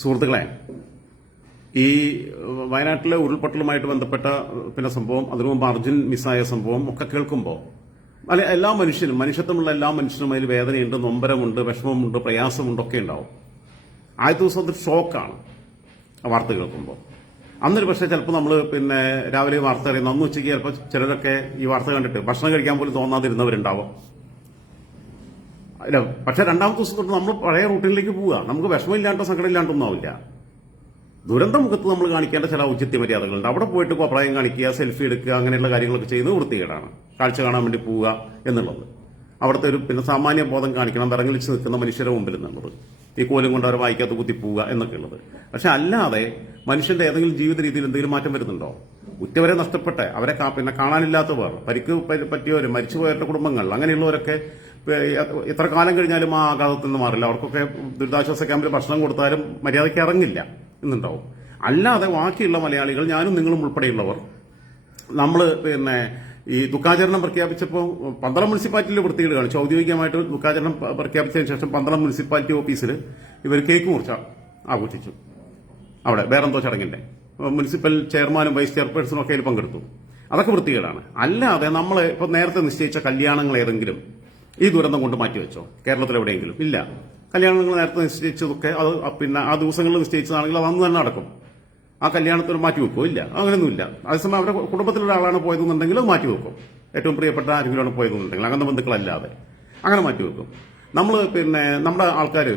സുഹൃത്തുക്കളെ, ഈ വയനാട്ടിലെ ഉരുൾപൊട്ടലുമായിട്ട് ബന്ധപ്പെട്ട സംഭവം, അതിനു മുമ്പ് അർജുൻ മിസ്സായ സംഭവം ഒക്കെ കേൾക്കുമ്പോൾ എല്ലാ മനുഷ്യനും, മനുഷ്യത്വമുള്ള എല്ലാ മനുഷ്യനും അതിൽ വേദനയുണ്ട്, നൊമ്പരമുണ്ട്, വിഷമമുണ്ട്, പ്രയാസമുണ്ട്, ഒക്കെ ഉണ്ടാവും. ആദ്യത്തെ ദിവസം അതൊരു ഷോക്കാണ് ആ വാർത്ത കേൾക്കുമ്പോൾ. അന്നൊരു പക്ഷേ ചിലപ്പോൾ നമ്മൾ രാവിലെ വാർത്ത അറിയുന്നു, അന്ന് ഉച്ചയ്ക്ക് ചിലപ്പോൾ ചിലരൊക്കെ ഈ വാർത്ത കണ്ടിട്ട് ഭക്ഷണം കഴിക്കാൻ പോലും തോന്നാതിരുന്നവരുണ്ടാവും. അല്ല, പക്ഷെ രണ്ടാമത്തെ ദിവസം തൊട്ട് നമ്മൾ പഴയ റൂട്ടീനിലേക്ക് പോവുക. നമുക്ക് വിഷമമില്ലാണ്ടോ സങ്കടമില്ലാണ്ടൊന്നും ആവില്ല. ദുരന്തമുഖത്ത് നമ്മൾ കാണിക്കേണ്ട ചില ഔചിത്യ മര്യാദകളുണ്ട്. അവിടെ പോയിട്ട് അഭിപ്രായം കാണിക്കുക, സെൽഫി എടുക്കുക, അങ്ങനെയുള്ള കാര്യങ്ങളൊക്കെ ചെയ്യുന്നത് വൃത്തികേടാണ്. കാഴ്ച കാണാൻ വേണ്ടി പോവുക എന്നുള്ളത് അവിടുത്തെ ഒരു സാമാന്യ ബോധം കാണിക്കണം. വിറങ്ങലിച്ച് നിൽക്കുന്ന മനുഷ്യരുടെ മുമ്പിൽ എന്നുള്ളത്, ഈ കോലും കൊണ്ട് അവർ വായിക്കാത്ത കുത്തി പോവുക എന്നൊക്കെ ഉള്ളത്. പക്ഷെ അല്ലാതെ മനുഷ്യന്റെ ഏതെങ്കിലും ജീവിത രീതിയിൽ എന്തെങ്കിലും മാറ്റം വരുന്നുണ്ടോ? ഉറ്റവരെ നഷ്ടപ്പെട്ട, അവരെ കാണാനില്ലാത്തവർ, പരിക്ക് പറ്റിയവർ, മരിച്ചുപോയവരുടെ കുടുംബങ്ങൾ, അങ്ങനെയുള്ളവരൊക്കെ എത്ര കാലം കഴിഞ്ഞാലും ആ ആഘാതത്തിൽ നിന്ന് മാറില്ല. അവർക്കൊക്കെ ദുരിതാശ്വാസ ക്യാമ്പിൽ ഭക്ഷണം കൊടുത്താലും മര്യാദയ്ക്ക് ഇറങ്ങില്ല എന്നുണ്ടാവും. അല്ലാതെ ബാക്കിയുള്ള മലയാളികൾ, ഞാനും നിങ്ങളും ഉൾപ്പെടെയുള്ളവർ, നമ്മൾ ഈ ദുഃഖാചരണം പ്രഖ്യാപിച്ചപ്പോൾ പന്തളം മുനിസിപ്പാലിറ്റിയിൽ വൃത്തികേട് കാണിച്ചു. ഔദ്യോഗികമായിട്ട് ദുഃഖാചരണം പ്രഖ്യാപിച്ചതിന് ശേഷം പന്തളം മുനിസിപ്പാലിറ്റി ഓഫീസിൽ ഇവർ കേക്ക് മുറിച്ച ആഘോഷിച്ചു. അവിടെ വേറെന്തോ ചടങ്ങിന്റെ മുനിസിപ്പൽ ചെയർമാനും വൈസ് ചെയർപേഴ്സണും ഒക്കെ അതിൽ പങ്കെടുത്തു. അതൊക്കെ വൃത്തികേടാണ്. അല്ലാതെ നമ്മൾ ഇപ്പോൾ നേരത്തെ നിശ്ചയിച്ച കല്യാണങ്ങൾ ഏതെങ്കിലും ഈ ദുരന്തം കൊണ്ട് മാറ്റിവെച്ചോ? കേരളത്തിൽ എവിടെയെങ്കിലും ഇല്ല. കല്യാണങ്ങൾ നേരത്തെ നിശ്ചയിച്ചതൊക്കെ അത് ആ ദിവസങ്ങളിൽ നിശ്ചയിച്ചതാണെങ്കിൽ അത് അന്ന് തന്നെ നടക്കും. ആ കല്യാണത്തിന് മാറ്റിവെക്കോ? ഇല്ല, അങ്ങനെയൊന്നുമില്ല. അതേസമയം അവരുടെ കുടുംബത്തിലൊരാളാണ് പോയതെന്നുണ്ടെങ്കിൽ അത് മാറ്റിവെക്കും. ഏറ്റവും പ്രിയപ്പെട്ട ആരെങ്കിലുമാണ് പോയതെന്നുണ്ടെങ്കിൽ, അങ്ങനെ ബന്ധുക്കളല്ലാതെ അങ്ങനെ മാറ്റിവെക്കും. നമ്മൾ നമ്മുടെ ആൾക്കാർ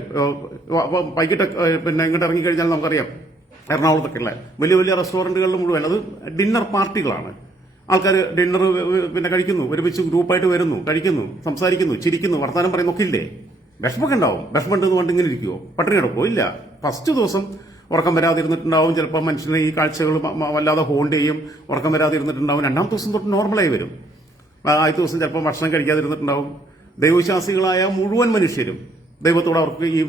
വൈകിട്ട് ഇങ്ങോട്ട് ഇറങ്ങിക്കഴിഞ്ഞാൽ നമുക്കറിയാം, എറണാകുളത്തൊക്കെയുള്ള വലിയ വലിയ റെസ്റ്റോറന്റുകളിൽ മുഴുവൻ അത് ഡിന്നർ പാർട്ടികളാണ്. ആൾക്കാർ ഡിന്നർ കഴിക്കുന്നു, ഒരുമിച്ച് ഗ്രൂപ്പായിട്ട് വരുന്നു, കഴിക്കുന്നു, സംസാരിക്കുന്നു, ചിരിക്കുന്നു, വർത്തമാനം പറയുന്നൊക്കെ ഇല്ലേ? വിഷമൊക്കെ ഉണ്ടാവും. വിഷമമുണ്ടെന്ന് കൊണ്ട് ഇങ്ങനെ ഇരിക്കുവോ? പട്ടിണി കിടക്കുവോ? ഇല്ല. ഫസ്റ്റ് ദിവസം ഉറക്കം വരാതിരുന്നിട്ടുണ്ടാവും. ചിലപ്പോൾ മനുഷ്യനെ ഈ കാഴ്ചകൾ വല്ലാതെ ഹോൾഡ് ചെയ്യും, ഉറക്കം വരാതിരുന്നിട്ടുണ്ടാവും. രണ്ടാമത്തെ ദിവസം തൊട്ട് നോർമലായി വരും. ആദ്യത്തെ ദിവസം ചിലപ്പോൾ ഭക്ഷണം കഴിക്കാതിരുന്നിട്ടുണ്ടാവും. ദൈവവിശ്വാസികളായ മുഴുവൻ മനുഷ്യരും ദൈവത്തോട് അവർക്ക് ഈ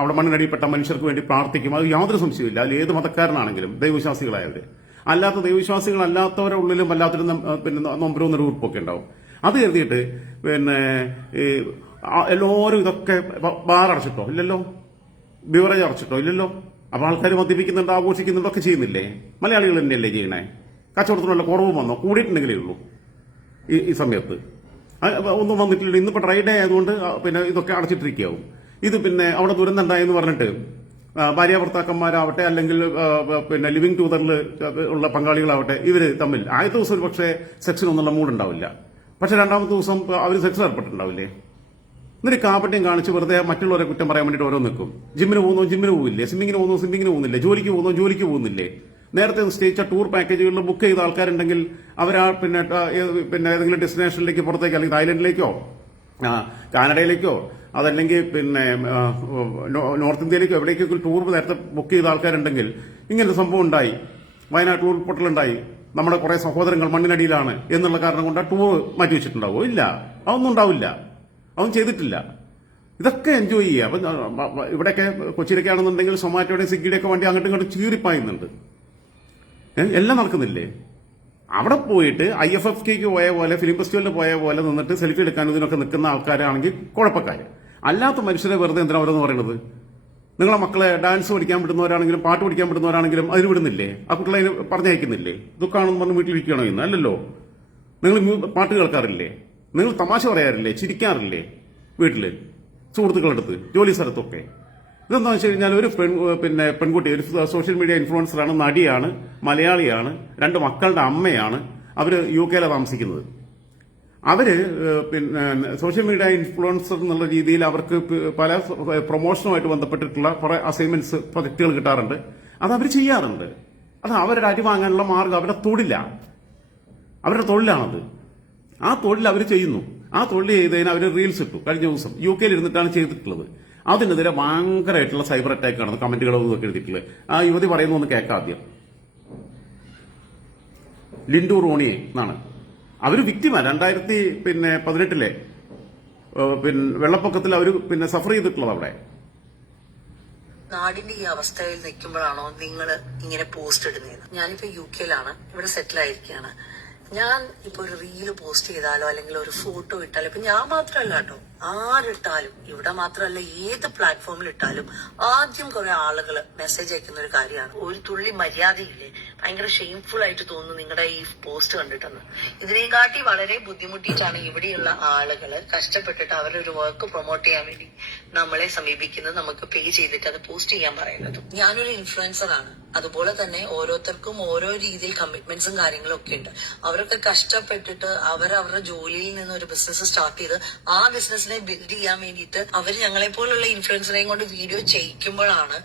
അവിടെ മണ്ണിനടിയിൽപ്പെട്ട മനുഷ്യർക്ക് വേണ്ടി പ്രാർത്ഥിക്കും. അത് യാതൊരു സംശയമില്ല. അതിൽ ഏത് മതക്കാരനാണെങ്കിലും ദൈവവിശ്വാസികളായവര്. അല്ലാത്ത ദൈവവിശ്വാസികളല്ലാത്തവരുടെ ഉള്ളിലും വല്ലാത്തൊരു നൊമ്പരവും നെടുവീർപ്പൊക്കെ ഉണ്ടാവും. അത് കരുതിയിട്ട് എല്ലാവരും ഇതൊക്കെ ബാറടച്ചിട്ടോ? ഇല്ലല്ലോ. ബിവറേജ് അടച്ചിട്ടോ? ഇല്ലല്ലോ. അപ്പൊ ആൾക്കാർ മദ്യപിക്കുന്നുണ്ട്, ആഘോഷിക്കുന്നുണ്ട്, ഒക്കെ ചെയ്യുന്നില്ലേ? മലയാളികൾ തന്നെയല്ലേ ചെയ്യണേ? കച്ചവടത്തിനുള്ള കുറവും വന്നോ? കൂടിയിട്ടുണ്ടെങ്കിലേ ഉള്ളൂ ഈ സമയത്ത്. ഒന്നും വന്നിട്ടില്ല. ഇന്നിപ്പോ ഡ്രൈ ഡേ ആയതുകൊണ്ട് ഇതൊക്കെ അടച്ചിട്ടിരിക്കാവും. ഇത് അവിടെ ദുരന്തം ഉണ്ടായെന്ന് പറഞ്ഞിട്ട് ഭാര്യ ഭർത്താക്കന്മാരാവട്ടെ, അല്ലെങ്കിൽ ലിവിംഗ് ടൂതറിൽ ഉള്ള പങ്കാളികളാവട്ടെ, ഇവര് തമ്മിൽ ആദ്യത്തെ ദിവസം ഒരു പക്ഷേ സെക്സിനൊന്നുള്ള മൂടുണ്ടാവില്ല. പക്ഷെ രണ്ടാമത്തെ ദിവസം അവർ സെക്സിൽ ഏർപ്പെട്ടിട്ടുണ്ടാവില്ലേ? എന്നിട്ട് കാപ്പട്യം കാണിച്ച് വെറുതെ മറ്റുള്ളവരെ കുറ്റം പറയാൻ വേണ്ടിയിട്ട് ഓരോ നിൽക്കും. ജിമ്മിന് പോവില്ലേ? സ്വിമ്മിങ്ങിന് പോകുന്നില്ലേ? ജോലിക്ക് പോകുന്നില്ലേ? നേരത്തെ നിശ്ചയിച്ച ടൂർ പാക്കേജുകളിൽ ബുക്ക് ചെയ്ത ആൾക്കാരുണ്ടെങ്കിൽ അവരാ ഏതെങ്കിലും ഡെസ്റ്റിനേഷനിലേക്ക് പുറത്തേക്ക്, അല്ലെങ്കിൽ തായ്ലൻഡിലേക്കോ കാനഡയിലേക്കോ അതല്ലെങ്കിൽ നോർത്ത് ഇന്ത്യയിലേക്കോ എവിടേക്കൊക്കെ ടൂർ നേരത്തെ ബുക്ക് ചെയ്ത ആൾക്കാരുണ്ടെങ്കിൽ ഇങ്ങനൊരു സംഭവം ഉണ്ടായി, വയനാട്ടിൽ ഉൾപ്പൊട്ടലുണ്ടായി, നമ്മുടെ കുറെ സഹോദരങ്ങൾ മണ്ണിനടിയിലാണ് എന്നുള്ള കാരണം കൊണ്ട് ടൂർ മാറ്റിവെച്ചിട്ടുണ്ടാവോ? ഇല്ല, അതൊന്നും ഉണ്ടാവില്ല. അതൊന്നും ചെയ്തിട്ടില്ല. ഇതൊക്കെ എൻജോയ് ചെയ്യുക. അപ്പൊ ഇവിടെയൊക്കെ കൊച്ചിയിലേക്കാണെന്നുണ്ടെങ്കിൽ സൊമാറ്റോയുടെയും സ്വിഗ്ഗിയുടെയൊക്കെ വണ്ടി അങ്ങോട്ടും ഇങ്ങോട്ടും ചീറിപ്പായുന്നുണ്ട്. എല്ലാം നടക്കുന്നില്ലേ? അവിടെ പോയിട്ട് IFFK പോയ പോലെ, ഫിലിം ഫെസ്റ്റിവലിന് പോയ പോലെ നിന്നിട്ട് സെൽഫി എടുക്കാനും ഇതിനൊക്കെ നിൽക്കുന്ന ആൾക്കാരാണെങ്കിൽ കുഴപ്പക്കാര്. അല്ലാത്ത മനുഷ്യരെ വെറുതെ എന്തിനാ അവരെന്ന് പറയുന്നത്? നിങ്ങളെ മക്കളെ ഡാൻസ് പഠിക്കാൻ വിടുന്നവരാണെങ്കിലും പാട്ട് പഠിക്കാൻ വിടുന്നവരാണെങ്കിലും അതിന് വിടുന്നില്ലേ? ആ കുട്ടികളെ പറഞ്ഞയക്കുന്നില്ലേ? ദുഃഖാണെന്ന് പറഞ്ഞ് വീട്ടിലിരിക്കണോ ഇന്ന്? അല്ലല്ലോ. നിങ്ങൾ പാട്ട് കേൾക്കാറില്ലേ? നിങ്ങൾ തമാശ പറയാറില്ലേ? ചിരിക്കാറില്ലേ വീട്ടില്, സുഹൃത്തുക്കളെടുത്ത്, ജോലി സ്ഥലത്തൊക്കെ? ഇതെന്താ വെച്ച് കഴിഞ്ഞാൽ ഒരു പെൺകുട്ടി, ഒരു സോഷ്യൽ മീഡിയ ഇൻഫ്ലുവൻസറാണ്, നടിയാണ്, മലയാളിയാണ്, 2 മക്കളുടെ അമ്മയാണ്. അവര് UK താമസിക്കുന്നത്. അവര് സോഷ്യൽ മീഡിയ ഇൻഫ്ലുവൻസർ എന്നുള്ള രീതിയിൽ അവർക്ക് പല പ്രൊമോഷനുമായിട്ട് ബന്ധപ്പെട്ടിട്ടുള്ള കുറെ അസൈൻമെന്റ്സ്, പ്രൊജക്ടുകൾ കിട്ടാറുണ്ട്. അത് അവർ ചെയ്യാറുണ്ട്. അത് അവരുടെ അരി വാങ്ങാനുള്ള മാർഗം അവരുടെ തൊഴിലാണത്. ആ തൊഴിൽ അവർ ചെയ്യുന്നു. ആ തൊഴിൽ ചെയ്തതിന് അവർ റീൽസ് ഇട്ടു. കഴിഞ്ഞ ദിവസം UK ഇരുന്നിട്ടാണ് ചെയ്തിട്ടുള്ളത്. അതിനെതിരെ ഭയങ്കരമായിട്ടുള്ള സൈബർ അറ്റാക്ക് ആണ് കമന്റുകളും ഇതൊക്കെ എഴുതിയിട്ടുള്ളത്. ആ യുവതി പറയുന്നു, ഒന്ന് കേൾക്കാം ആദ്യം. ലിൻഡു റോണിയെ എന്നാണ്. അവര് വിക്ടിമ. 2018 വെള്ളപ്പൊക്കത്തിൽ അവര് സഫർ ചെയ്തിട്ടുള്ളത് അവിടെ. നാടിന്റെ ഈ അവസ്ഥയിൽ നിൽക്കുമ്പോഴാണോ നിങ്ങൾ ഇങ്ങനെ പോസ്റ്റ് ഇടുന്നത്? ഞാനിപ്പോ UK ഇവിടെ സെറ്റിൽ ആയിരിക്കുകയാണ്. ഞാൻ ഇപ്പൊ ഒരു റീല് പോസ്റ്റ് ചെയ്താലോ അല്ലെങ്കിൽ ഒരു ഫോട്ടോ ഇട്ടാലോ, ഇപ്പൊ ഞാൻ മാത്രമല്ല കേട്ടോ, ആരിട്ടാലും, ഇവിടെ മാത്രമല്ല ഏത് പ്ലാറ്റ്ഫോമിൽ ഇട്ടാലും ആദ്യം കുറെ ആളുകൾ മെസ്സേജ് അയക്കുന്ന ഒരു കാര്യമാണ്, ഒരു തുള്ളി മര്യാദയില്ലേ, ഭയങ്കര ഷെയിംഫുൾ ആയിട്ട് തോന്നുന്നു നിങ്ങളുടെ ഈ പോസ്റ്റ് കണ്ടിട്ടെന്ന്. ഇതിനെക്കാട്ടി വളരെ ബുദ്ധിമുട്ടിയിട്ടാണ് ഇവിടെയുള്ള ആളുകൾ കഷ്ടപ്പെട്ടിട്ട് അവരൊരു വർക്ക് പ്രൊമോട്ട് ചെയ്യാൻ വേണ്ടി നമ്മളെ സമീപിക്കുന്നത്, നമുക്ക് പേ ചെയ്തിട്ട് അത് പോസ്റ്റ് ചെയ്യാൻ പറയുന്നത്. ഞാനൊരു ഇൻഫ്ലുവൻസറാണ്, അതുപോലെ തന്നെ ഓരോരുത്തർക്കും ഓരോ രീതിയിൽ കമ്മിറ്റ്മെന്റ്സും കാര്യങ്ങളും ഒക്കെ ഉണ്ട്. അവരൊക്കെ കഷ്ടപ്പെട്ടിട്ട് അവരവരുടെ ജോലിയിൽ നിന്ന് ഒരു ബിസിനസ് സ്റ്റാർട്ട് ചെയ്ത് ആ ബിസിനസിനെ ബിൽഡ് ചെയ്യാൻ വേണ്ടിയിട്ട് അവർ ഞങ്ങളെ പോലുള്ള ഇൻഫ്ലുവൻസറെയും കൊണ്ട് വീഡിയോ ചെയ്യിക്കുമ്പോഴാണ്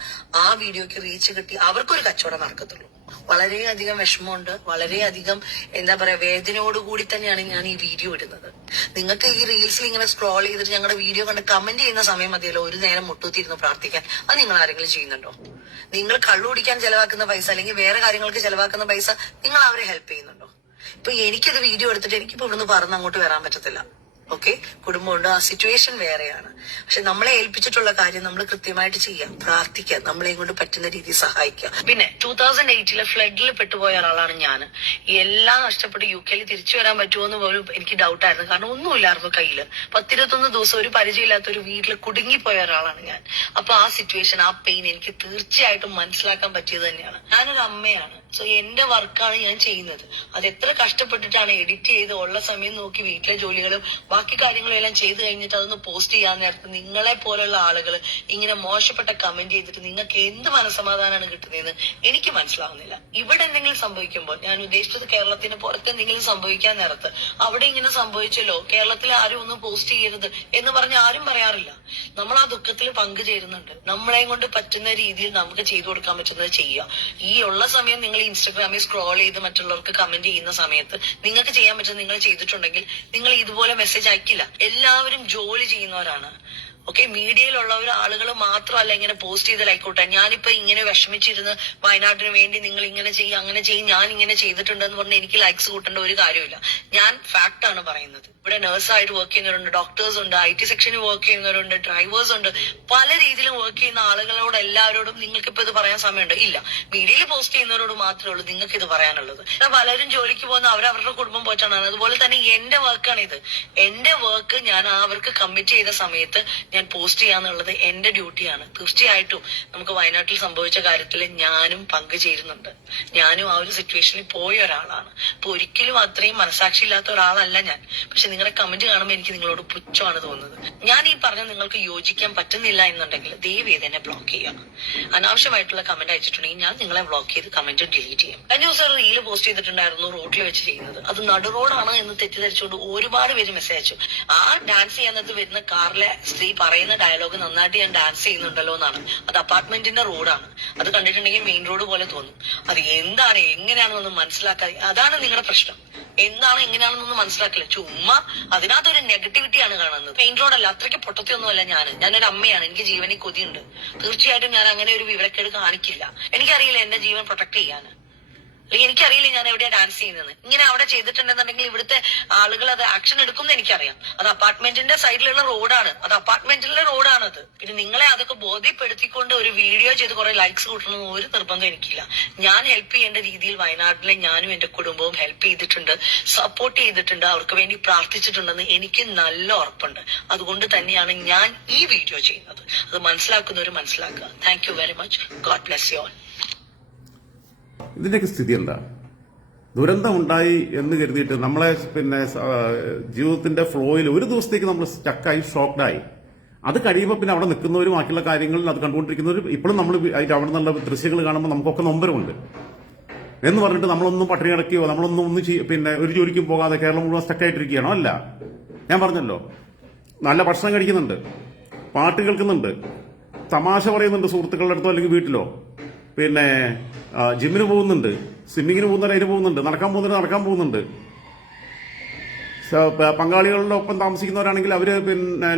ആ വീഡിയോക്ക് റീച്ച് കിട്ടി അവർക്കൊരു കച്ചവടം നടക്കത്തുള്ളൂ. വളരെയധികം വിഷമമുണ്ട്, വളരെയധികം എന്താ പറയാ വേദനയോടുകൂടി തന്നെയാണ് ഞാൻ ഈ വീഡിയോ ഇടുന്നത്. നിങ്ങൾക്ക് ഈ റീൽസിൽ ഇങ്ങനെ സ്ക്രോൾ ചെയ്തിട്ട് ഞങ്ങളുടെ വീഡിയോ കണ്ട് കമന്റ് ചെയ്യുന്ന സമയം മതിയല്ലോ ഒരു നേരം മുട്ടൂത്തിരുന്ന് പ്രാർത്ഥിക്കാൻ. അത് നിങ്ങൾ ആരെങ്കിലും ചെയ്യുന്നുണ്ടോ? നിങ്ങൾ കള്ളു കുടിക്കാൻ ചെലവാക്കുന്ന പൈസ അല്ലെങ്കിൽ വേറെ കാര്യങ്ങൾക്ക് ചെലവാക്കുന്ന പൈസ നിങ്ങൾ അവരെ ഹെൽപ്പ് ചെയ്യുന്നുണ്ടോ? ഇപ്പൊ എനിക്കത് വീഡിയോ എടുത്തിട്ട് എനിക്കിപ്പോ ഇവിടുന്ന് പറന്ന് അങ്ങോട്ട് വരാൻ പറ്റത്തില്ല. ഓക്കെ, കുടുംബമുണ്ട്, ആ സിറ്റുവേഷൻ വേറെയാണ്. പക്ഷെ നമ്മളെ ഏൽപ്പിച്ചിട്ടുള്ള കാര്യം നമ്മൾ കൃത്യമായിട്ട് ചെയ്യാം, പ്രാർത്ഥിക്കുക, നമ്മളെ കൊണ്ട് പറ്റുന്ന രീതിയിൽ സഹായിക്കുക. പിന്നെ 2008 ഫ്ലഡിൽ പെട്ടുപോയ ഒരാളാണ് ഞാൻ. എല്ലാം നഷ്ടപ്പെട്ട് UK തിരിച്ചു വരാൻ പറ്റുമോ എന്ന് പോലും എനിക്ക് ഡൗട്ടായിരുന്നു. കാരണം ഒന്നുമില്ലായിരുന്നു കയ്യില്. 10-21 ദിവസം ഒരു പരിചയമില്ലാത്ത ഒരു വീട്ടിൽ കുടുങ്ങിപ്പോയ ഒരാളാണ് ഞാൻ. അപ്പൊ ആ സിറ്റുവേഷൻ, ആ പെയിൻ എനിക്ക് തീർച്ചയായിട്ടും മനസ്സിലാക്കാൻ പറ്റിയത് തന്നെയാണ്. ഞാനൊരു അമ്മയാണ്. സോ എന്റെ വർക്കാണ് ഞാൻ ചെയ്യുന്നത്. അത് എത്ര കഷ്ടപ്പെട്ടിട്ടാണ് എഡിറ്റ് ചെയ്ത് ഉള്ള സമയം നോക്കി വീട്ടിലെ ജോലികളും ബാക്കി കാര്യങ്ങളും എല്ലാം ചെയ്ത് കഴിഞ്ഞിട്ട് അതൊന്ന് പോസ്റ്റ് ചെയ്യാൻ നേരത്ത് നിങ്ങളെ പോലുള്ള ആളുകൾ ഇങ്ങനെ മോശപ്പെട്ട കമന്റ് ചെയ്തിട്ട് നിങ്ങൾക്ക് എന്ത് മനസ്സമാധാനമാണ് കിട്ടുന്നതെന്ന് എനിക്ക് മനസ്സിലാവുന്നില്ല. ഇവിടെ എന്തെങ്കിലും സംഭവിക്കുമ്പോൾ, ഞാൻ ഉദ്ദേശിച്ചത് കേരളത്തിന് പുറത്ത് എന്തെങ്കിലും സംഭവിക്കാൻ നേരത്ത് അവിടെ ഇങ്ങനെ സംഭവിച്ചല്ലോ, കേരളത്തിൽ ആരും ഒന്നും പോസ്റ്റ് ചെയ്യരുത് എന്ന് പറഞ്ഞ് ആരും പറയാറില്ല. നമ്മൾ ആ ദുഃഖത്തിൽ പങ്കുചേരുന്നുണ്ട്. നമ്മളെ കൊണ്ട് പറ്റുന്ന രീതിയിൽ നമുക്ക് ചെയ്തു കൊടുക്കാൻ പറ്റുന്നത് ചെയ്യുക. ഈ ഉള്ള സമയം നിങ്ങൾ ഇൻസ്റ്റാഗ്രാമിൽ സ്ക്രോൾ ചെയ്ത് മറ്റുള്ളവർക്ക് കമന്റ് ചെയ്യുന്ന സമയത്ത് നിങ്ങൾക്ക് ചെയ്യാൻ പറ്റുന്നത് നിങ്ങൾ ചെയ്തിട്ടുണ്ടെങ്കിൽ നിങ്ങൾ ഇതുപോലെ മെസ്സേജ് അയക്കില്ല. എല്ലാവരും ജോലി ചെയ്യുന്നവരാണ്. ഓക്കെ, മീഡിയയിലുള്ളവർ ആളുകൾ മാത്രമല്ല ഇങ്ങനെ പോസ്റ്റ് ചെയ്ത് ലൈക്കോട്ടെ. ഞാനിപ്പോ ഇങ്ങനെ വിഷമിച്ചിരുന്ന് വയനാട്ടിന് വേണ്ടി നിങ്ങൾ ഇങ്ങനെ ചെയ്യും അങ്ങനെ ചെയ്യും ഞാൻ ഇങ്ങനെ ചെയ്തിട്ടുണ്ടെന്ന് പറഞ്ഞ് എനിക്ക് ലൈക്സ് കൂട്ടേണ്ട ഒരു കാര്യമില്ല. ഞാൻ ഫാക്ട് ആണ് പറയുന്നത്. ഇവിടെ നഴ്സായിട്ട് വർക്ക് ചെയ്യുന്നവരുണ്ട്, ഡോക്ടേഴ്സ് ഉണ്ട്, IT സെക്ഷനിൽ വർക്ക് ചെയ്യുന്നവരുണ്ട്, ഡ്രൈവേഴ്സ് ഉണ്ട്, പല രീതിയിലും വർക്ക് ചെയ്യുന്ന ആളുകളോട് എല്ലാവരോടും നിങ്ങൾക്ക് ഇപ്പൊ ഇത് പറയാൻ സമയമുണ്ട്? ഇല്ല. മീഡിയയിൽ പോസ്റ്റ് ചെയ്യുന്നവരോട് മാത്രമേ ഉള്ളൂ നിങ്ങൾക്ക് ഇത് പറയാനുള്ളത്. പലരും ജോലിക്ക് പോകുന്ന അവരവരുടെ കുടുംബം പോറ്റാണ്. അതുപോലെ തന്നെ എന്റെ വർക്കാണ് ഇത്. എന്റെ വർക്ക് ഞാൻ അവർക്ക് കമ്മിറ്റ് ചെയ്ത സമയത്ത് ഞാൻ പോസ്റ്റ് ചെയ്യാന്നുള്ളത് എന്റെ ഡ്യൂട്ടിയാണ്. തീർച്ചയായിട്ടും നമുക്ക് വയനാട്ടിൽ സംഭവിച്ച കാര്യത്തിൽ ഞാനും പങ്കുചേരുന്നുണ്ട്. ഞാനും ആ ഒരു സിറ്റുവേഷനിൽ പോയ ഒരാളാണ്. അപ്പൊ ഒരിക്കലും അത്രയും മനസാക്ഷി ഇല്ലാത്ത ഒരാളല്ല ഞാൻ. പക്ഷെ നിങ്ങളുടെ കമന്റ് കാണുമ്പോൾ എനിക്ക് നിങ്ങളോട് പുച്ഛമാണ് തോന്നുന്നത്. ഞാൻ ഈ പറഞ്ഞ നിങ്ങൾക്ക് യോജിക്കാൻ പറ്റുന്നില്ല എന്നുണ്ടെങ്കിൽ ദയവേത് എന്നെ ബ്ലോക്ക് ചെയ്യാം. അനാവശ്യമായിട്ടുള്ള കമന്റ് അയച്ചിട്ടുണ്ടെങ്കിൽ ഞാൻ നിങ്ങളെ ബ്ലോക്ക് ചെയ്ത് കമന്റ് ഡിലീറ്റ് ചെയ്യും. കഴിഞ്ഞ ദിവസം റീല് പോസ്റ്റ് ചെയ്തിട്ടുണ്ടായിരുന്നു റോഡിൽ വെച്ച് ചെയ്യുന്നത്. അത് നടു റോഡാണ് എന്ന് തെറ്റിദ്ധരിച്ചുകൊണ്ട് ഒരുപാട് പേര് മെസ്സേജ് അയച്ചു. ആ ഡാൻസ് ചെയ്യാനത്ത് വരുന്ന കാറിലെ സ്ത്രീ പറയുന്ന ഡയലോഗ് നന്നായിട്ട് ഞാൻ ഡാൻസ് ചെയ്യുന്നുണ്ടല്ലോ എന്നാണ്. അത് അപ്പാർട്ട്മെന്റിന്റെ റോഡാണ്. അത് കണ്ടിട്ടുണ്ടെങ്കിൽ മെയിൻ റോഡ് പോലെ തോന്നും. അത് എന്താണ് എങ്ങനെയാണെന്നൊന്നും മനസ്സിലാക്കാതെ, അതാണ് നിങ്ങളുടെ പ്രശ്നം. എന്താണ് എങ്ങനെയാണെന്നൊന്നും മനസ്സിലാക്കില്ല. ചുമ്മാ അതിനകത്തൊരു നെഗറ്റിവിറ്റിയാണ് കാണുന്നത്. മെയിൻ റോഡല്ല, അത്രയ്ക്ക് പൊട്ടത്തിയൊന്നുമല്ല ഞാനൊരു അമ്മയാണ്. എനിക്ക് ജീവനിൽ കൊതിയുണ്ട്. തീർച്ചയായിട്ടും ഞാൻ അങ്ങനെ ഒരു വിവരക്കേട് കാണിക്കില്ല. എനിക്കറിയില്ല എന്റെ ജീവൻ പ്രൊട്ടക്ട് ചെയ്യാൻ. അല്ലെങ്കിൽ എനിക്കറിയില്ല ഞാൻ എവിടെയാ ഡാൻസ് ചെയ്യുന്നത്. ഇങ്ങനെ അവിടെ ചെയ്തിട്ടുണ്ടെന്നുണ്ടെങ്കിൽ ഇവിടുത്തെ ആളുകൾ അത് ആക്ഷൻ എടുക്കുമെന്ന് എനിക്കറിയാം. അത് അപ്പാർട്ട്മെന്റിന്റെ സൈഡിലുള്ള റോഡാണ്. അത് അപ്പാർട്ട്മെന്റിലെ റോഡാണത്. പിന്നെ നിങ്ങളെ അതൊക്കെ ബോധ്യപ്പെടുത്തിക്കൊണ്ട് ഒരു വീഡിയോ ചെയ്ത് കുറെ ലൈക്സ് കൂട്ടണമെന്ന് ഒരു നിർബന്ധം എനിക്കില്ല. ഞാൻ ഹെൽപ്പ് ചെയ്യേണ്ട രീതിയിൽ വയനാട്ടിലെ ഞാനും എന്റെ കുടുംബവും ഹെൽപ്പ് ചെയ്തിട്ടുണ്ട്, സപ്പോർട്ട് ചെയ്തിട്ടുണ്ട്, അവർക്ക് വേണ്ടി പ്രാർത്ഥിച്ചിട്ടുണ്ടെന്ന് എനിക്ക് നല്ല ഉറപ്പുണ്ട്. അതുകൊണ്ട് തന്നെയാണ് ഞാൻ ഈ വീഡിയോ ചെയ്യുന്നത്. അത് മനസ്സിലാക്കുന്നവർ മനസ്സിലാക്കുക. Thank you very much. God bless you all. ഇതിന്റെയൊക്കെ സ്ഥിതി എന്താ? ദുരന്തമുണ്ടായി എന്ന് കരുതിയിട്ട് നമ്മളെ ജീവിതത്തിന്റെ ഫ്ലോയിൽ ഒരു ദിവസത്തേക്ക് നമ്മൾ സ്റ്റക്കായി, ഷോക്ക്ഡായി. അത് കഴിയുമ്പോൾ പിന്നെ അവിടെ നിൽക്കുന്നവരും ബാക്കിയുള്ള കാര്യങ്ങളിൽ അത് കണ്ടുകൊണ്ടിരിക്കുന്നവരും ഇപ്പോഴും നമ്മൾ അവിടെ നിന്നുള്ള ദൃശ്യങ്ങൾ കാണുമ്പോൾ നമുക്കൊക്കെ നൊമ്പരമുണ്ട് എന്ന് പറഞ്ഞിട്ട് നമ്മളൊന്നും പട്ടിണി കിടക്കുകയോ നമ്മളൊന്നും ഒരു ജോലിക്കും പോകാതെ കേരളം മുഴുവൻ സ്റ്റക്കായിട്ടിരിക്കുകയാണോ? അല്ല. ഞാൻ പറഞ്ഞല്ലോ, നല്ല ഭക്ഷണം കഴിക്കുന്നുണ്ട്, പാട്ട് കേൾക്കുന്നുണ്ട്, തമാശ പറയുന്നുണ്ട് സുഹൃത്തുക്കളുടെ അടുത്തോ അല്ലെങ്കിൽ വീട്ടിലോ, ജിമ്മിന് പോകുന്നുണ്ട്, സ്വിമ്മിങ്ങിന് പോകുന്നവർ അതിന് പോകുന്നുണ്ട്, നടക്കാൻ പോകുന്നുണ്ട്. പങ്കാളികളുടെ ഒപ്പം താമസിക്കുന്നവരാണെങ്കിൽ അവര്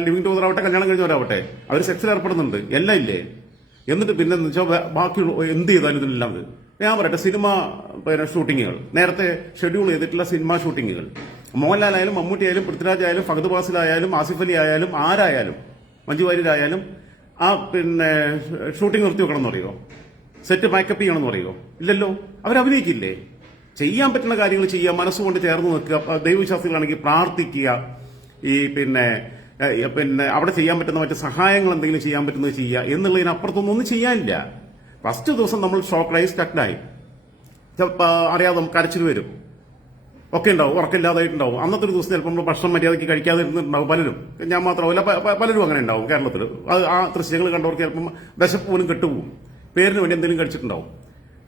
ലിവിംഗ് ടുഗദർ കല്യാണം കഴിഞ്ഞവരാവട്ടെ, അവർ സെക്സിൽ ഏർപ്പെടുന്നുണ്ട്. എല്ലാം ഇല്ലേ? എന്നിട്ട് പിന്നെ ബാക്കി എന്ത് ചെയ്താലും ഇതിനെല്ലാം ഞാൻ പറയട്ടെ, സിനിമ ഷൂട്ടിങ്ങുകൾ, നേരത്തെ ഷെഡ്യൂൾ ചെയ്തിട്ടുള്ള സിനിമ ഷൂട്ടിങ്ങുകൾ, മോഹൻലാൽ ആയാലും മമ്മൂട്ടി ആയാലും പൃഥ്വിരാജ് ആയാലും ഫഹദ് ഫാസിലായാലും ആസിഫ് അലി ആയാലും ആരായാലും മഞ്ജു വാര്യരായാലും ആ ഷൂട്ടിംഗ് നിർത്തി വെക്കണം പറയുമോ? സെറ്റ് മേക്കപ്പ് ചെയ്യണമെന്ന് പറയുമോ? ഇല്ലല്ലോ. അവരഭിനയിക്കില്ലേ? ചെയ്യാൻ പറ്റുന്ന കാര്യങ്ങൾ ചെയ്യുക, മനസ്സുകൊണ്ട് ചേർന്ന് നിൽക്കുക, ദൈവവിശ്വാസികളാണെങ്കിൽ പ്രാർത്ഥിക്കുക, ഈ പിന്നെ അവിടെ ചെയ്യാൻ പറ്റുന്ന മറ്റ് സഹായങ്ങൾ എന്തെങ്കിലും ചെയ്യാൻ പറ്റുന്നത് ചെയ്യുക എന്നുള്ളതിനപ്പുറത്തൊന്നും ഒന്നും ചെയ്യാനില്ല. ഫസ്റ്റ് ദിവസം നമ്മൾ ഷോക്കായി സ്റ്റക്കായി, ചിലപ്പോൾ അറിയാതെ കരച്ചിൽ വരും, ഒക്കെ ഉണ്ടാവും, ഉറക്കമില്ലാതായിട്ടുണ്ടാവും. അന്നത്തെ ഒരു ദിവസം ചിലപ്പോൾ നമ്മൾ ഭക്ഷണം മര്യാദയ്ക്ക് കഴിക്കാതെ ഇരുന്നിട്ടുണ്ടാവും പലരും. ഞാൻ മാത്രമല്ല, പലരും അങ്ങനെ ഉണ്ടാവും കേരളത്തിൽ. അത് ആ ദൃശ്യങ്ങൾ കണ്ടവർക്ക് ചിലപ്പം വിശപ്പ് പോലും കെട്ടുപോകും, പേരിന് വേണ്ടി എന്തെങ്കിലും കഴിച്ചിട്ടുണ്ടാവും.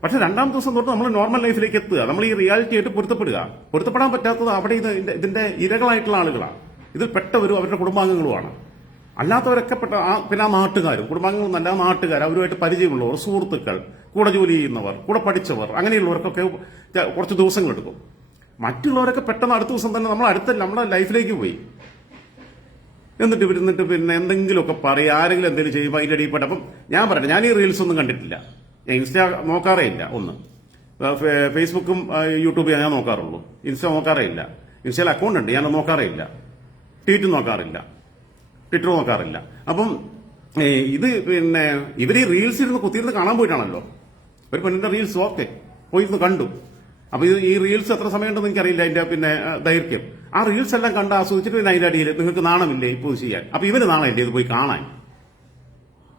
പക്ഷെ രണ്ടാം ദിവസം തൊട്ട് നമ്മൾ നോർമൽ ലൈഫിലേക്ക് എത്തുക, നമ്മൾ ഈ റിയാലിറ്റി ആയിട്ട് പൊരുത്തപ്പെടാൻ പറ്റാത്തത് അവിടെ ഇതിന്റെ ഇരകളായിട്ടുള്ള ആളുകളാണ്. ഇതിൽ പെട്ടവരും അവരുടെ കുടുംബാംഗങ്ങളുമാണ്. അല്ലാത്തവരൊക്കെ പിന്നെ ആ നാട്ടുകാരും, കുടുംബാംഗങ്ങളും നല്ല നാട്ടുകാർ, അവരുമായിട്ട് പരിചയമുള്ളവർ, സുഹൃത്തുക്കൾ, കൂടെ ജോലി ചെയ്യുന്നവർ, കൂടെ പഠിച്ചവർ, അങ്ങനെയുള്ളവർക്കൊക്കെ കുറച്ച് ദിവസങ്ങളെടുക്കും. മറ്റുള്ളവരൊക്കെ പെട്ടെന്ന് അടുത്ത ദിവസം തന്നെ നമ്മുടെ ലൈഫിലേക്ക് പോയി. എന്നിട്ട് ഇരുന്നിട്ട് പിന്നെ എന്തെങ്കിലുമൊക്കെ പറയും, ആരെങ്കിലും എന്തെങ്കിലും ചെയ്യുമ്പോൾ അതിന്റെ അടിയിൽപ്പെട്ട. അപ്പം ഞാൻ പറയട്ടെ, ഞാൻ ഈ റീൽസ് ഒന്നും കണ്ടിട്ടില്ല, ഇൻസ്റ്റാ നോക്കാറേ ഇല്ല. ഒന്ന് ഫേസ്ബുക്കും യൂട്യൂബും ഞാൻ നോക്കാറുള്ളൂ, ഇൻസ്റ്റ നോക്കാറേ ഇല്ല. ഇൻസ്റ്റയിൽ അക്കൗണ്ട് ഉണ്ട്, ഞാൻ നോക്കാറേ ഇല്ല. ട്വീറ്റ് നോക്കാറില്ല, ട്വിറ്റർ നോക്കാറില്ല. അപ്പം ഇത് പിന്നെ ഇവർ ഈ റീൽസ് ഇരുന്ന് കുത്തിയിരുന്ന് കാണാൻ പോയിട്ടാണല്ലോ. ഒരു പെണ്ണിന്റെ റീൽസ് ഓക്കെ പോയിരുന്ന് കണ്ടു. അപ്പൊ ഈ റീൽസ് എത്ര സമയമുണ്ടെന്ന് എനിക്കറിയില്ല, അതിന്റെ പിന്നെ ദൈർഘ്യം. ആ റീൽസ് എല്ലാം കണ്ട് ആസ്വദിച്ചിട്ട് പിന്നെ അതിന്റെ അടിയിൽ നിങ്ങൾക്ക് നാണമില്ലേ ഇപ്പോൾ ചെയ്യാൻ? അപ്പൊ ഇവര് നാണമില്ലേ ഇത് പോയി കാണാൻ?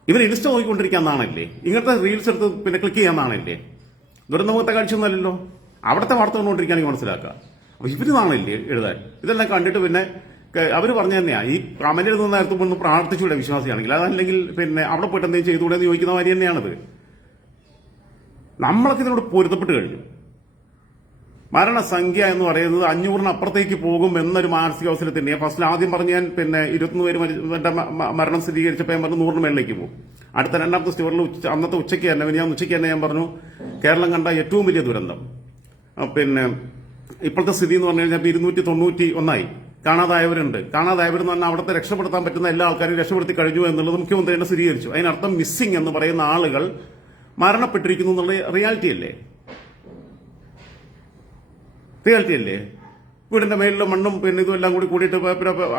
ഇവർ ഇൻസ്റ്റ നോക്കിക്കൊണ്ടിരിക്കാൻ നാണമില്ലേ? ഇങ്ങനത്തെ റീൽസ് എടുത്ത് പിന്നെ ക്ലിക്ക് ചെയ്യാൻ നാണമില്ലേ? ദുരന്തമുഖത്തെ കാഴ്ചയൊന്നുമല്ലല്ലോ. അവിടുത്തെ വാർത്ത കണ്ടുകൊണ്ടിരിക്കുകയാണെങ്കിൽ മനസ്സിലാക്കുക. അപ്പൊ ഇവര് നാണമില്ലേ എഴുതാൻ? ഇതെല്ലാം കണ്ടിട്ട് പിന്നെ അവർ പറഞ്ഞു തന്നെയാ, ഈ കമന്റ് എഴുതുന്ന നേരത്തെ ഒന്ന് പ്രാർത്ഥിച്ചൂടെ വിശ്വാസിയാണെങ്കിൽ? അതല്ലെങ്കിൽ പിന്നെ അവിടെ പോയിട്ട് എന്തെങ്കിലും ചെയ്തുകൂടെ എന്ന് ചോദിക്കുന്ന മാതിരി തന്നെയാണിത്. നമ്മളൊക്കെ ഇതിനോട് പൊരുത്തപ്പെട്ട് കഴിഞ്ഞു. മരണസംഖ്യ എന്ന് പറയുന്നത് 500-ന് അപ്പുറത്തേക്ക് പോകും എന്നൊരു മാനസികാവസ്ഥയിൽ തന്നെയാണ്. ഫസ്റ്റിൽ ആദ്യം പറഞ്ഞ് ഞാൻ പിന്നെ 21 പേര് മരണം സ്ഥിരീകരിച്ചപ്പോൾ ഞാൻ പറഞ്ഞു 100-ന് മേളിലേക്ക് പോകും. അടുത്ത രണ്ടാമത്തെ സ്റ്റോറിൽ അന്നത്തെ ഉച്ചയ്ക്ക് തന്നെ ഞാൻ പറഞ്ഞു കേരളം കണ്ട ഏറ്റവും വലിയ ദുരന്തം. പിന്നെ ഇപ്പോഴത്തെ സ്ഥിതി എന്ന് പറഞ്ഞു കഴിഞ്ഞാൽ 291 കാണാതായവരുണ്ട്. കാണാതായവരെന്ന് പറഞ്ഞാൽ അവിടുത്തെ രക്ഷപ്പെടുത്താൻ പറ്റുന്ന എല്ലാ ആൾക്കാരും രക്ഷപ്പെടുത്തി കഴിഞ്ഞു എന്നുള്ളത് മുഖ്യമന്ത്രി തന്നെ സ്ഥിരീകരിച്ചു. അതിനർത്ഥം മിസ്സിംഗ് എന്ന് പറയുന്ന ആളുകൾ മരണപ്പെട്ടിരിക്കുന്നു എന്നുള്ള റിയാലിറ്റി അല്ലേ? വീടിന്റെ മേലിലും മണ്ണും പിന്നെ ഇതുമെല്ലാം കൂടിയിട്ട്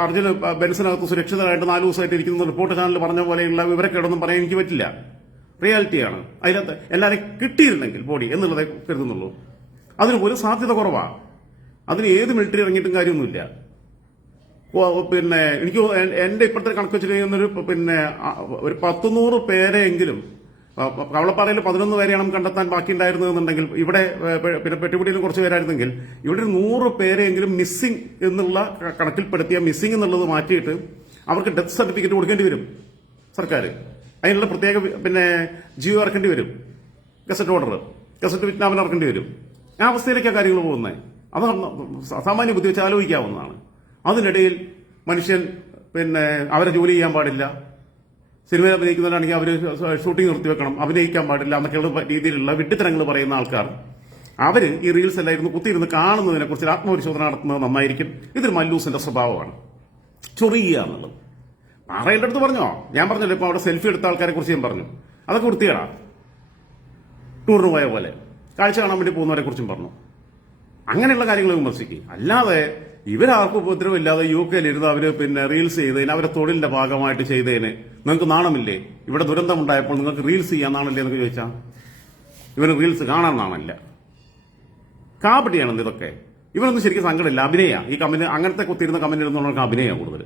അർജുന ബെൻസിനകത്ത് സുരക്ഷിതരായിട്ട് 4 ദിവസമായിട്ട് ഇരിക്കുന്ന റിപ്പോർട്ട് ചാനൽ പറഞ്ഞ പോലെയുള്ള വിവരക്കേടൊന്നും പറയാൻ എനിക്ക് പറ്റില്ല. റിയാലിറ്റിയാണ്. അതിനകത്ത് എല്ലാവരെയും കിട്ടിയിരുന്നെങ്കിൽ ബോഡി എന്നുള്ളതേ കരുതുന്നുള്ളൂ. അതിന് പോലും സാധ്യത കുറവാണ്. അതിന് ഏത് മിലിറ്ററി ഇറങ്ങിയിട്ടും കാര്യമൊന്നുമില്ല. പിന്നെ എനിക്ക് എന്റെ ഇപ്പോഴത്തെ കണക്ക് വെച്ച് കഴിയുന്നൊരു പിന്നെ ഒരു 100 പേരെയെങ്കിലും, കവളപ്പാറയിൽ 11 പേരെയാണ് കണ്ടെത്താൻ ബാക്കിയുണ്ടായിരുന്നതെന്നുണ്ടെങ്കിൽ ഇവിടെ പിന്നെ പെട്ടിപ്പിടിയിൽ കുറച്ച് പേരായിരുന്നെങ്കിൽ ഇവിടെ 100 പേരെയെങ്കിലും മിസ്സിംഗ് എന്നുള്ള കണക്കിൽപ്പെടുത്തിയ മിസ്സിംഗ് എന്നുള്ളത് മാറ്റിയിട്ട് അവർക്ക് ഡെത്ത് സർട്ടിഫിക്കറ്റ് കൊടുക്കേണ്ടി വരും സർക്കാർ. അതിനുള്ള പ്രത്യേക പിന്നെ ജിയോ ഇറക്കേണ്ടി വരും, ഗസറ്റ് ഓർഡർ, ഗസറ്റ് വിജ്ഞാപനം ഇറക്കേണ്ടി വരും. ആ അവസ്ഥയിലേക്കാണ് കാര്യങ്ങൾ പോകുന്നത്. അത് സാമാന്യ ബുദ്ധി വെച്ച് ആലോചിക്കാവുന്നതാണ്. അതിനിടയിൽ മനുഷ്യൻ പിന്നെ അവരെ ജോലി ചെയ്യാൻ പാടില്ല, സിനിമയിൽ അഭിനയിക്കുന്നവരാണെങ്കിൽ അവർ ഷൂട്ടിംഗ് നിർത്തിവെക്കണം, അഭിനയിക്കാൻ പാടില്ല എന്നൊക്കെയുള്ള രീതിയിലുള്ള വിഡ്ഢിത്തരങ്ങൾ പറയുന്ന ആൾക്കാർ അവര് ഈ റീൽസ് എല്ലായിരുന്നു കുത്തിയിരുന്ന് കാണുന്നതിനെ കുറിച്ച് ആത്മപരിശോധന നടത്തുന്നത് നന്നായിരിക്കും. ഇതൊരു മല്ലൂസിന്റെ സ്വഭാവമാണ്, ചൊറിയുക എന്നുള്ളത്. പാറയുടെ അടുത്ത് പറഞ്ഞോ? ഞാൻ പറഞ്ഞല്ലോ, ഇപ്പൊ അവിടെ സെൽഫി എടുത്ത ആൾക്കാരെ കുറിച്ച് ഞാൻ പറഞ്ഞു. അതൊക്കെ വൃത്തികേടാ. ടൂറിന് പോയ പോലെ കാഴ്ച കാണാൻ വേണ്ടി പോകുന്നവരെ കുറിച്ചും പറഞ്ഞു. അങ്ങനെയുള്ള കാര്യങ്ങൾ വിമർശിക്കും. അല്ലാതെ ഇവരാർക്കും ഉപദ്രവമില്ലാതെ UK-ലിരുന്ന് അവര് പിന്നെ റീൽസ് ചെയ്തതിന്, അവരെ തൊഴിലിന്റെ ഭാഗമായിട്ട് ചെയ്തതിന് നിങ്ങൾക്ക് നാണമില്ലേ? ഇവിടെ ദുരന്തമുണ്ടായപ്പോൾ നിങ്ങൾക്ക് റീൽസ് ചെയ്യാൻ നാണല്ലേ എന്നൊക്കെ ചോദിച്ചാൽ ഇവന് റീൽസ് കാണാൻ നാണമില്ല. കാപടിയാണെന്ന് ഇതൊക്കെ. ഇവനൊന്നും ശരിക്കും സങ്കടമില്ല, അഭിനയ. ഈ കമന്റ് അങ്ങനത്തെ കുത്തിയിരുന്ന കമന്റ് ഇടുന്നവർക്ക് അഭിനയ കൂടുതൽ.